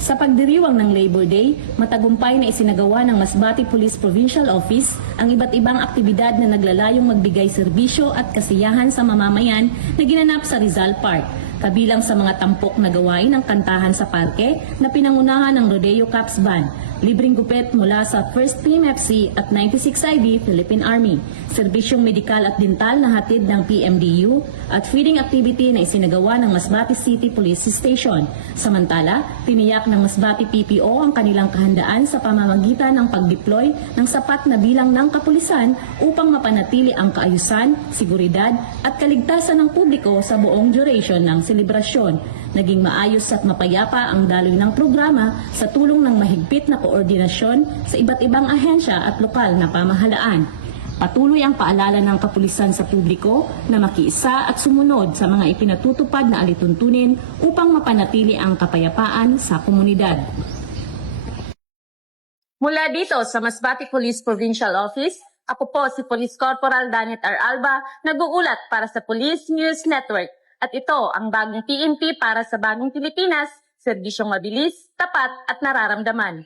Sa pagdiriwang ng Labor Day, matagumpay na isinagawa ng Masbate Police Provincial Office ang iba't ibang aktibidad na naglalayong magbigay serbisyo at kasiyahan sa mamamayan na ginanap sa Rizal Park. Kabilang sa mga tampok na gawain ng kantahan sa parke na pinangunahan ng Rodeo Cups Band, libreng gupit mula sa 1st PMFC at 96 IB Philippine Army, serbisyong medikal at dental na hatid ng PMDU at feeding activity na isinagawa ng Masbate City Police Station. Samantala, tiniyak ng Masbate PPO ang kanilang kahandaan sa pamamagitan ng pag-deploy ng sapat na bilang ng kapulisan upang mapanatili ang kaayusan, seguridad at kaligtasan ng publiko sa buong duration ng selebrasyon. Naging maayos at mapayapa ang daloy ng programa sa tulong ng mahigpit na koordinasyon sa iba't ibang ahensya at lokal na pamahalaan. Patuloy ang paalala ng kapulisan sa publiko na makiisa at sumunod sa mga ipinatutupad na alituntunin upang mapanatili ang kapayapaan sa komunidad. Mula dito sa Masbate Police Provincial Office, ako po si Police Corporal Danet R. Alba, nag-uulat para sa Police News Network. At ito ang bagong PNP para sa bagong Pilipinas, serbisyong mabilis, tapat at nararamdaman.